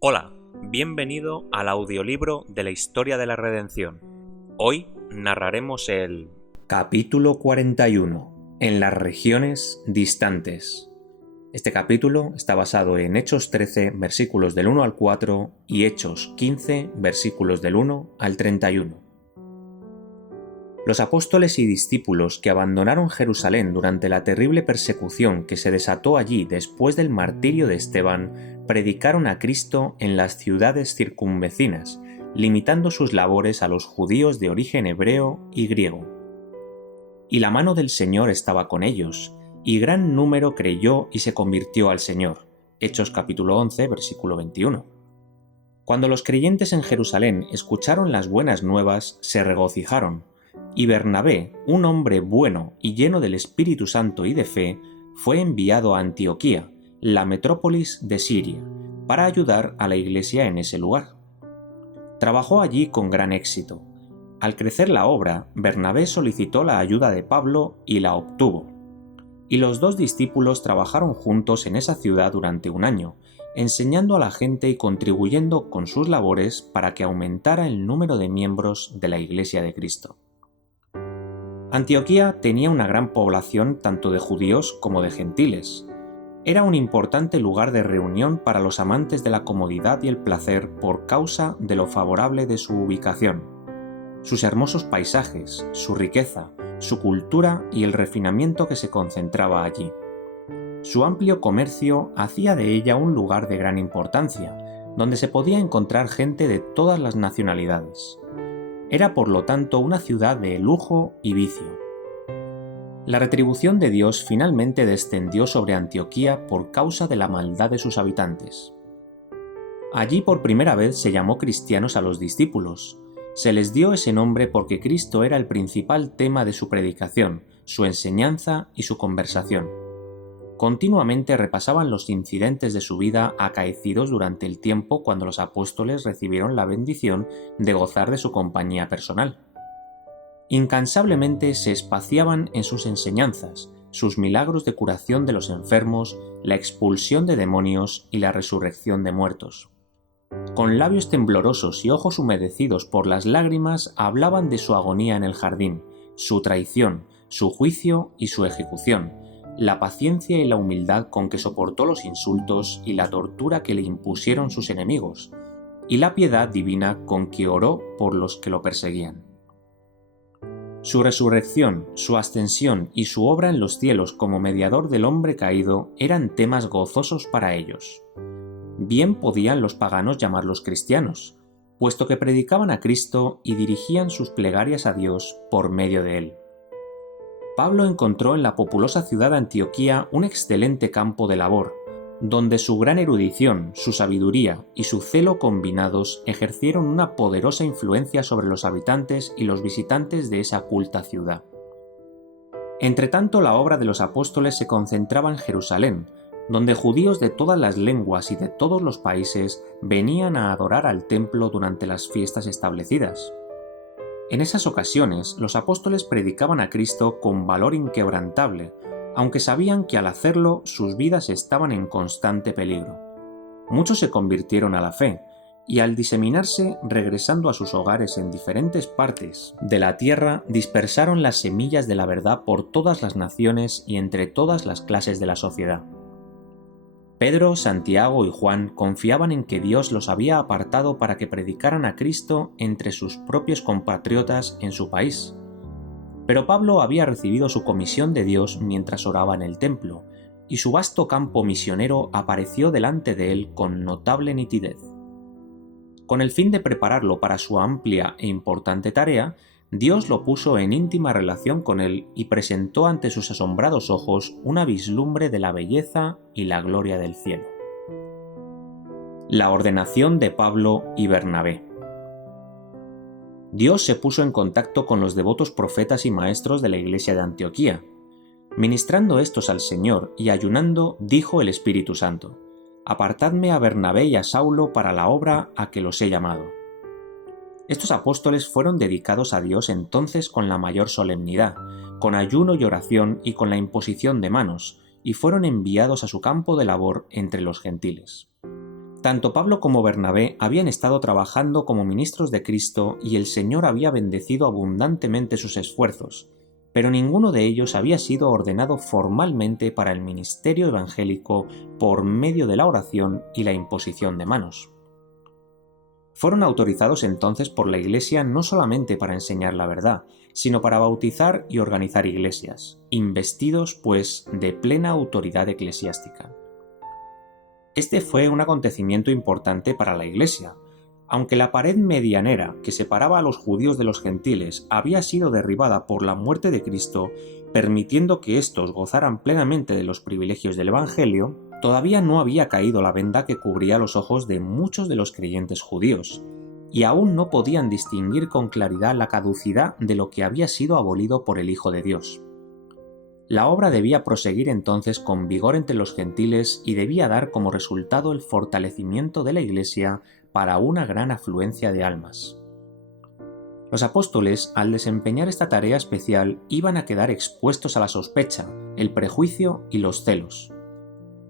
Hola, bienvenido al audiolibro de la historia de la redención. Hoy narraremos el capítulo 41, en las regiones distantes. Este capítulo está basado en Hechos 13, versículos del 1 al 4 y Hechos 15, versículos del 1 al 31. Los apóstoles y discípulos que abandonaron Jerusalén durante la terrible persecución que se desató allí después del martirio de Esteban, predicaron a Cristo en las ciudades circunvecinas, limitando sus labores a los judíos de origen hebreo y griego. Y la mano del Señor estaba con ellos, y gran número creyó y se convirtió al Señor. Hechos capítulo 11, versículo 21. Cuando los creyentes en Jerusalén escucharon las buenas nuevas, se regocijaron, y Bernabé, un hombre bueno y lleno del Espíritu Santo y de fe, fue enviado a Antioquía, la metrópolis de Siria, para ayudar a la iglesia en ese lugar. Trabajó allí con gran éxito. Al crecer la obra, Bernabé solicitó la ayuda de Pablo y la obtuvo. Y los dos discípulos trabajaron juntos en esa ciudad durante un año, enseñando a la gente y contribuyendo con sus labores para que aumentara el número de miembros de la Iglesia de Cristo. Antioquía tenía una gran población tanto de judíos como de gentiles. Era un importante lugar de reunión para los amantes de la comodidad y el placer por causa de lo favorable de su ubicación, sus hermosos paisajes, su riqueza, su cultura y el refinamiento que se concentraba allí. Su amplio comercio hacía de ella un lugar de gran importancia, donde se podía encontrar gente de todas las nacionalidades. Era por lo tanto una ciudad de lujo y vicio. La retribución de Dios finalmente descendió sobre Antioquía por causa de la maldad de sus habitantes. Allí por primera vez se llamó cristianos a los discípulos. Se les dio ese nombre porque Cristo era el principal tema de su predicación, su enseñanza y su conversación. Continuamente repasaban los incidentes de su vida acaecidos durante el tiempo cuando los apóstoles recibieron la bendición de gozar de su compañía personal. Incansablemente se espaciaban en sus enseñanzas, sus milagros de curación de los enfermos, la expulsión de demonios y la resurrección de muertos. Con labios temblorosos y ojos humedecidos por las lágrimas hablaban de su agonía en el jardín, su traición, su juicio y su ejecución, la paciencia y la humildad con que soportó los insultos y la tortura que le impusieron sus enemigos, y la piedad divina con que oró por los que lo perseguían. Su resurrección, su ascensión y su obra en los cielos como mediador del hombre caído eran temas gozosos para ellos. Bien podían los paganos llamarlos cristianos, puesto que predicaban a Cristo y dirigían sus plegarias a Dios por medio de él. Pablo encontró en la populosa ciudad de Antioquía un excelente campo de labor, donde su gran erudición, su sabiduría y su celo combinados ejercieron una poderosa influencia sobre los habitantes y los visitantes de esa culta ciudad. Entretanto, la obra de los apóstoles se concentraba en Jerusalén, donde judíos de todas las lenguas y de todos los países venían a adorar al templo durante las fiestas establecidas. En esas ocasiones, los apóstoles predicaban a Cristo con valor inquebrantable, aunque sabían que al hacerlo sus vidas estaban en constante peligro. Muchos se convirtieron a la fe, y al diseminarse, regresando a sus hogares en diferentes partes de la tierra, dispersaron las semillas de la verdad por todas las naciones y entre todas las clases de la sociedad. Pedro, Santiago y Juan confiaban en que Dios los había apartado para que predicaran a Cristo entre sus propios compatriotas en su país. Pero Pablo había recibido su comisión de Dios mientras oraba en el templo, y su vasto campo misionero apareció delante de él con notable nitidez. Con el fin de prepararlo para su amplia e importante tarea, Dios lo puso en íntima relación con él y presentó ante sus asombrados ojos una vislumbre de la belleza y la gloria del cielo. La ordenación de Pablo y Bernabé. Dios se puso en contacto con los devotos profetas y maestros de la iglesia de Antioquía. Ministrando estos al Señor y ayunando, dijo el Espíritu Santo: «Apartadme a Bernabé y a Saulo para la obra a que los he llamado». Estos apóstoles fueron dedicados a Dios entonces con la mayor solemnidad, con ayuno y oración y con la imposición de manos, y fueron enviados a su campo de labor entre los gentiles. Tanto Pablo como Bernabé habían estado trabajando como ministros de Cristo y el Señor había bendecido abundantemente sus esfuerzos, pero ninguno de ellos había sido ordenado formalmente para el ministerio evangélico por medio de la oración y la imposición de manos. Fueron autorizados entonces por la Iglesia no solamente para enseñar la verdad, sino para bautizar y organizar iglesias, investidos pues de plena autoridad eclesiástica. Este fue un acontecimiento importante para la Iglesia. Aunque la pared medianera que separaba a los judíos de los gentiles había sido derribada por la muerte de Cristo, permitiendo que éstos gozaran plenamente de los privilegios del Evangelio, todavía no había caído la venda que cubría los ojos de muchos de los creyentes judíos, y aún no podían distinguir con claridad la caducidad de lo que había sido abolido por el Hijo de Dios. La obra debía proseguir entonces con vigor entre los gentiles y debía dar como resultado el fortalecimiento de la Iglesia para una gran afluencia de almas. Los apóstoles, al desempeñar esta tarea especial, iban a quedar expuestos a la sospecha, el prejuicio y los celos.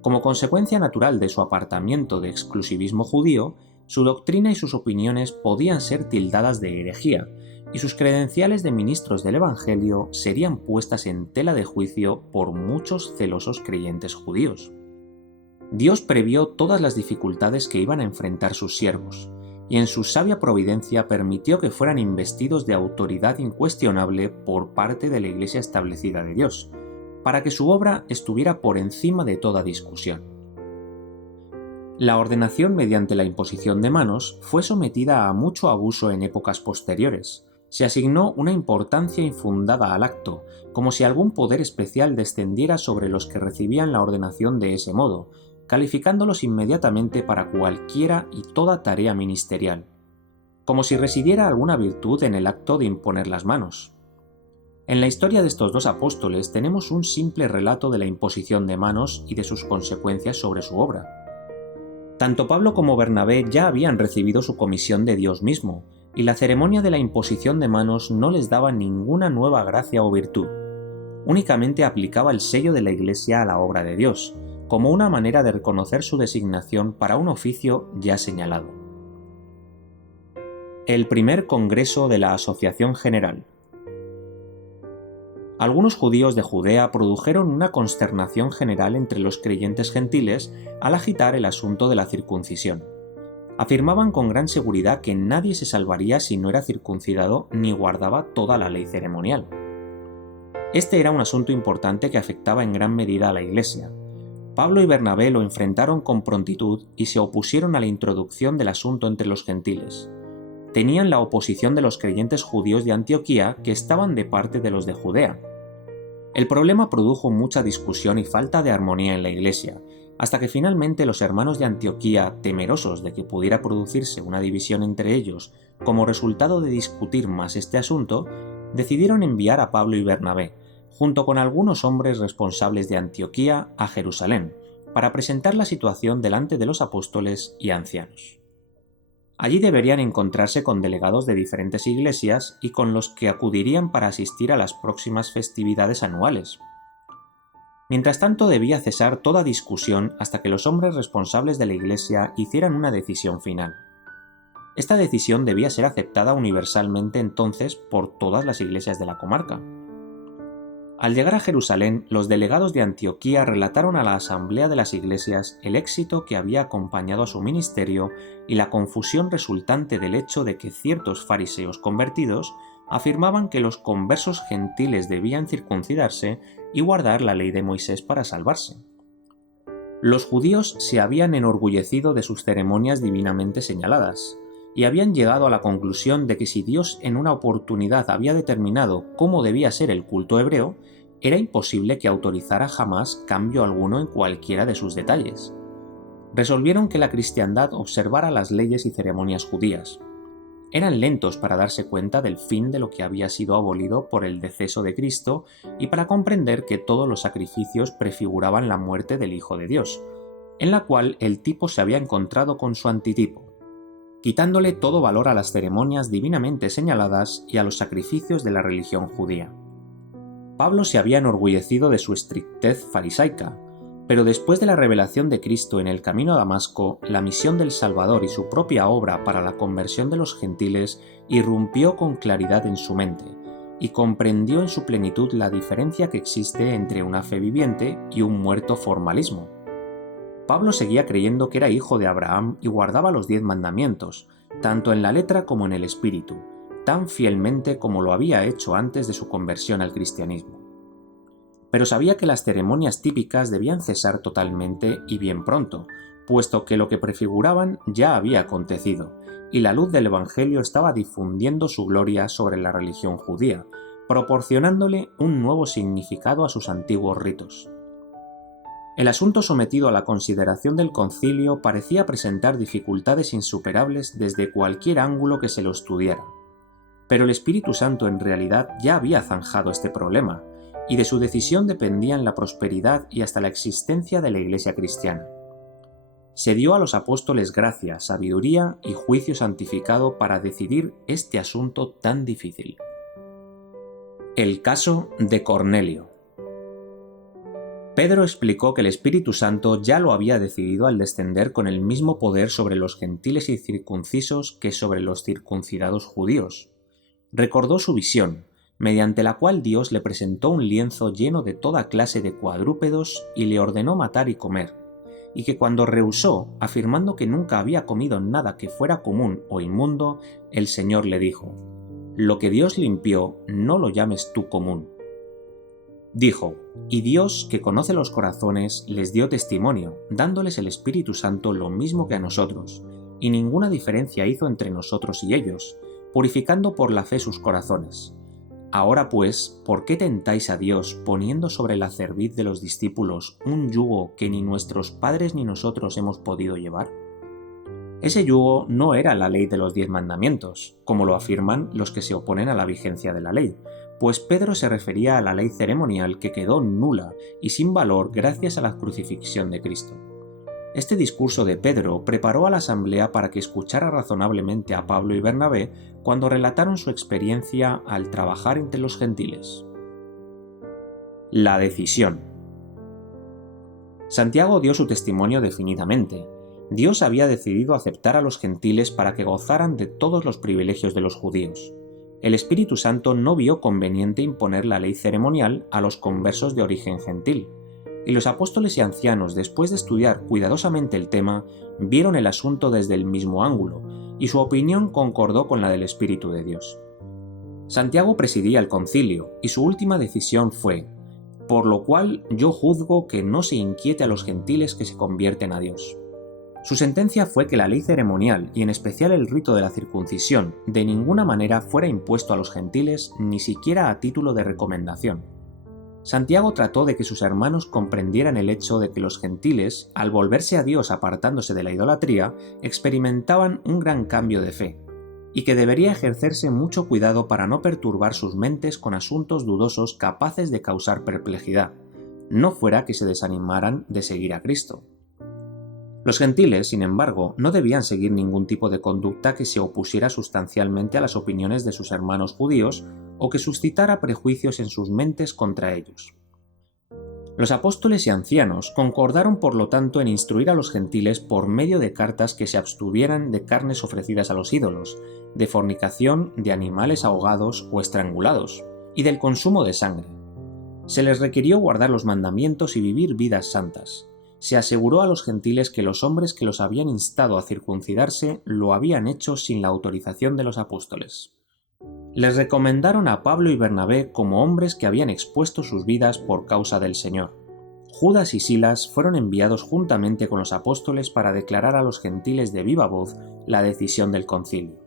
Como consecuencia natural de su apartamiento de exclusivismo judío, su doctrina y sus opiniones podían ser tildadas de herejía, y sus credenciales de ministros del Evangelio serían puestas en tela de juicio por muchos celosos creyentes judíos. Dios previó todas las dificultades que iban a enfrentar sus siervos, y en su sabia providencia permitió que fueran investidos de autoridad incuestionable por parte de la Iglesia establecida de Dios, para que su obra estuviera por encima de toda discusión. La ordenación mediante la imposición de manos fue sometida a mucho abuso en épocas posteriores. Se asignó una importancia infundada al acto, como si algún poder especial descendiera sobre los que recibían la ordenación de ese modo, calificándolos inmediatamente para cualquiera y toda tarea ministerial, como si residiera alguna virtud en el acto de imponer las manos. En la historia de estos dos apóstoles tenemos un simple relato de la imposición de manos y de sus consecuencias sobre su obra. Tanto Pablo como Bernabé ya habían recibido su comisión de Dios mismo, y la ceremonia de la imposición de manos no les daba ninguna nueva gracia o virtud. Únicamente aplicaba el sello de la Iglesia a la obra de Dios, como una manera de reconocer su designación para un oficio ya señalado. El primer Congreso de la Asociación General. Algunos judíos de Judea produjeron una consternación general entre los creyentes gentiles al agitar el asunto de la circuncisión. Afirmaban con gran seguridad que nadie se salvaría si no era circuncidado ni guardaba toda la ley ceremonial. Este era un asunto importante que afectaba en gran medida a la Iglesia. Pablo y Bernabé lo enfrentaron con prontitud y se opusieron a la introducción del asunto entre los gentiles. Tenían la oposición de los creyentes judíos de Antioquía que estaban de parte de los de Judea. El problema produjo mucha discusión y falta de armonía en la Iglesia, hasta que finalmente los hermanos de Antioquía, temerosos de que pudiera producirse una división entre ellos como resultado de discutir más este asunto, decidieron enviar a Pablo y Bernabé, junto con algunos hombres responsables de Antioquía, a Jerusalén, para presentar la situación delante de los apóstoles y ancianos. Allí deberían encontrarse con delegados de diferentes iglesias y con los que acudirían para asistir a las próximas festividades anuales. Mientras tanto, debía cesar toda discusión hasta que los hombres responsables de la Iglesia hicieran una decisión final. Esta decisión debía ser aceptada universalmente entonces por todas las iglesias de la comarca. Al llegar a Jerusalén, los delegados de Antioquía relataron a la asamblea de las iglesias el éxito que había acompañado a su ministerio y la confusión resultante del hecho de que ciertos fariseos convertidos afirmaban que los conversos gentiles debían circuncidarse y guardar la ley de Moisés para salvarse. Los judíos se habían enorgullecido de sus ceremonias divinamente señaladas, y habían llegado a la conclusión de que si Dios en una oportunidad había determinado cómo debía ser el culto hebreo, era imposible que autorizara jamás cambio alguno en cualquiera de sus detalles. Resolvieron que la cristiandad observara las leyes y ceremonias judías. Eran lentos para darse cuenta del fin de lo que había sido abolido por el deceso de Cristo y para comprender que todos los sacrificios prefiguraban la muerte del Hijo de Dios, en la cual el tipo se había encontrado con su antitipo, quitándole todo valor a las ceremonias divinamente señaladas y a los sacrificios de la religión judía. Pablo se había enorgullecido de su estrictez farisaica, Pero después de la revelación de Cristo en el camino a Damasco, la misión del Salvador y su propia obra para la conversión de los gentiles irrumpió con claridad en su mente, y comprendió en su plenitud la diferencia que existe entre una fe viviente y un muerto formalismo. Pablo seguía creyendo que era hijo de Abraham y guardaba los 10 mandamientos, tanto en la letra como en el espíritu, tan fielmente como lo había hecho antes de su conversión al cristianismo. Pero sabía que las ceremonias típicas debían cesar totalmente y bien pronto, puesto que lo que prefiguraban ya había acontecido, y la luz del Evangelio estaba difundiendo su gloria sobre la religión judía, proporcionándole un nuevo significado a sus antiguos ritos. El asunto sometido a la consideración del concilio parecía presentar dificultades insuperables desde cualquier ángulo que se lo estudiara. Pero el Espíritu Santo en realidad ya había zanjado este problema, y de su decisión dependían la prosperidad y hasta la existencia de la Iglesia cristiana. Se dio a los apóstoles gracia, sabiduría y juicio santificado para decidir este asunto tan difícil. El caso de Cornelio. Pedro explicó que el Espíritu Santo ya lo había decidido al descender con el mismo poder sobre los gentiles y circuncisos que sobre los circuncidados judíos. Recordó su visión, mediante la cual Dios le presentó un lienzo lleno de toda clase de cuadrúpedos y le ordenó matar y comer, y que cuando rehusó, afirmando que nunca había comido nada que fuera común o inmundo, el Señor le dijo: «Lo que Dios limpió, no lo llames tú común». Dijo: «Y Dios, que conoce los corazones, les dio testimonio, dándoles el Espíritu Santo lo mismo que a nosotros, y ninguna diferencia hizo entre nosotros y ellos, purificando por la fe sus corazones. Ahora pues, ¿por qué tentáis a Dios poniendo sobre la cerviz de los discípulos un yugo que ni nuestros padres ni nosotros hemos podido llevar?» Ese yugo no era la ley de los 10 mandamientos, como lo afirman los que se oponen a la vigencia de la ley, pues Pedro se refería a la ley ceremonial que quedó nula y sin valor gracias a la crucifixión de Cristo. Este discurso de Pedro preparó a la asamblea para que escuchara razonablemente a Pablo y Bernabé cuando relataron su experiencia al trabajar entre los gentiles. La decisión. Santiago dio su testimonio definidamente. Dios había decidido aceptar a los gentiles para que gozaran de todos los privilegios de los judíos. El Espíritu Santo no vio conveniente imponer la ley ceremonial a los conversos de origen gentil, y los apóstoles y ancianos, después de estudiar cuidadosamente el tema, vieron el asunto desde el mismo ángulo, y su opinión concordó con la del Espíritu de Dios. Santiago presidía el concilio, y su última decisión fue: «Por lo cual yo juzgo que no se inquiete a los gentiles que se convierten a Dios». Su sentencia fue que la ley ceremonial, y en especial el rito de la circuncisión, de ninguna manera fuera impuesto a los gentiles, ni siquiera a título de recomendación. Santiago trató de que sus hermanos comprendieran el hecho de que los gentiles, al volverse a Dios apartándose de la idolatría, experimentaban un gran cambio de fe, y que debería ejercerse mucho cuidado para no perturbar sus mentes con asuntos dudosos capaces de causar perplejidad, no fuera que se desanimaran de seguir a Cristo. Los gentiles, sin embargo, no debían seguir ningún tipo de conducta que se opusiera sustancialmente a las opiniones de sus hermanos judíos o que suscitara prejuicios en sus mentes contra ellos. Los apóstoles y ancianos concordaron por lo tanto en instruir a los gentiles por medio de cartas que se abstuvieran de carnes ofrecidas a los ídolos, de fornicación, de animales ahogados o estrangulados, y del consumo de sangre. Se les requirió guardar los mandamientos y vivir vidas santas. Se aseguró a los gentiles que los hombres que los habían instado a circuncidarse lo habían hecho sin la autorización de los apóstoles. Les recomendaron a Pablo y Bernabé como hombres que habían expuesto sus vidas por causa del Señor. Judas y Silas fueron enviados juntamente con los apóstoles para declarar a los gentiles de viva voz la decisión del concilio.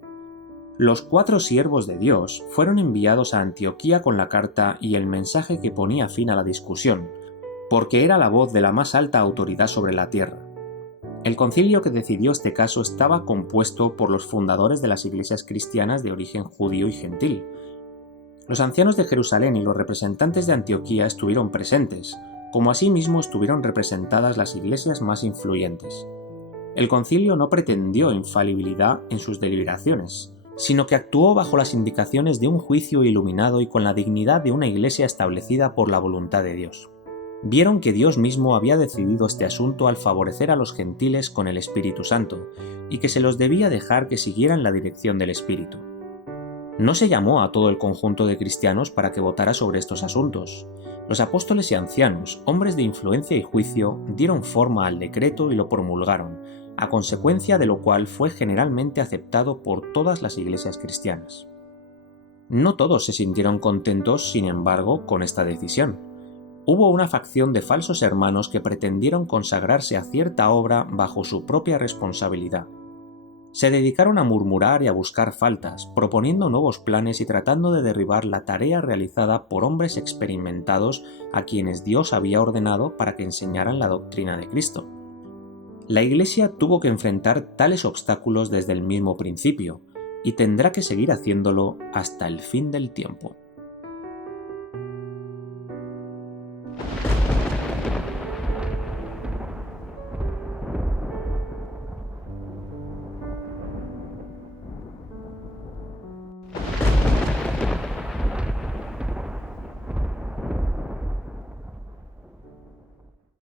Los 4 siervos de Dios fueron enviados a Antioquía con la carta y el mensaje que ponía fin a la discusión, porque era la voz de la más alta autoridad sobre la tierra. El concilio que decidió este caso estaba compuesto por los fundadores de las iglesias cristianas de origen judío y gentil. Los ancianos de Jerusalén y los representantes de Antioquía estuvieron presentes, como asimismo estuvieron representadas las iglesias más influyentes. El concilio no pretendió infalibilidad en sus deliberaciones, sino que actuó bajo las indicaciones de un juicio iluminado y con la dignidad de una iglesia establecida por la voluntad de Dios. Vieron que Dios mismo había decidido este asunto al favorecer a los gentiles con el Espíritu Santo, y que se los debía dejar que siguieran la dirección del Espíritu. No se llamó a todo el conjunto de cristianos para que votara sobre estos asuntos. Los apóstoles y ancianos, hombres de influencia y juicio, dieron forma al decreto y lo promulgaron, a consecuencia de lo cual fue generalmente aceptado por todas las iglesias cristianas. No todos se sintieron contentos, sin embargo, con esta decisión. Hubo una facción de falsos hermanos que pretendieron consagrarse a cierta obra bajo su propia responsabilidad. Se dedicaron a murmurar y a buscar faltas, proponiendo nuevos planes y tratando de derribar la tarea realizada por hombres experimentados a quienes Dios había ordenado para que enseñaran la doctrina de Cristo. La Iglesia tuvo que enfrentar tales obstáculos desde el mismo principio, y tendrá que seguir haciéndolo hasta el fin del tiempo.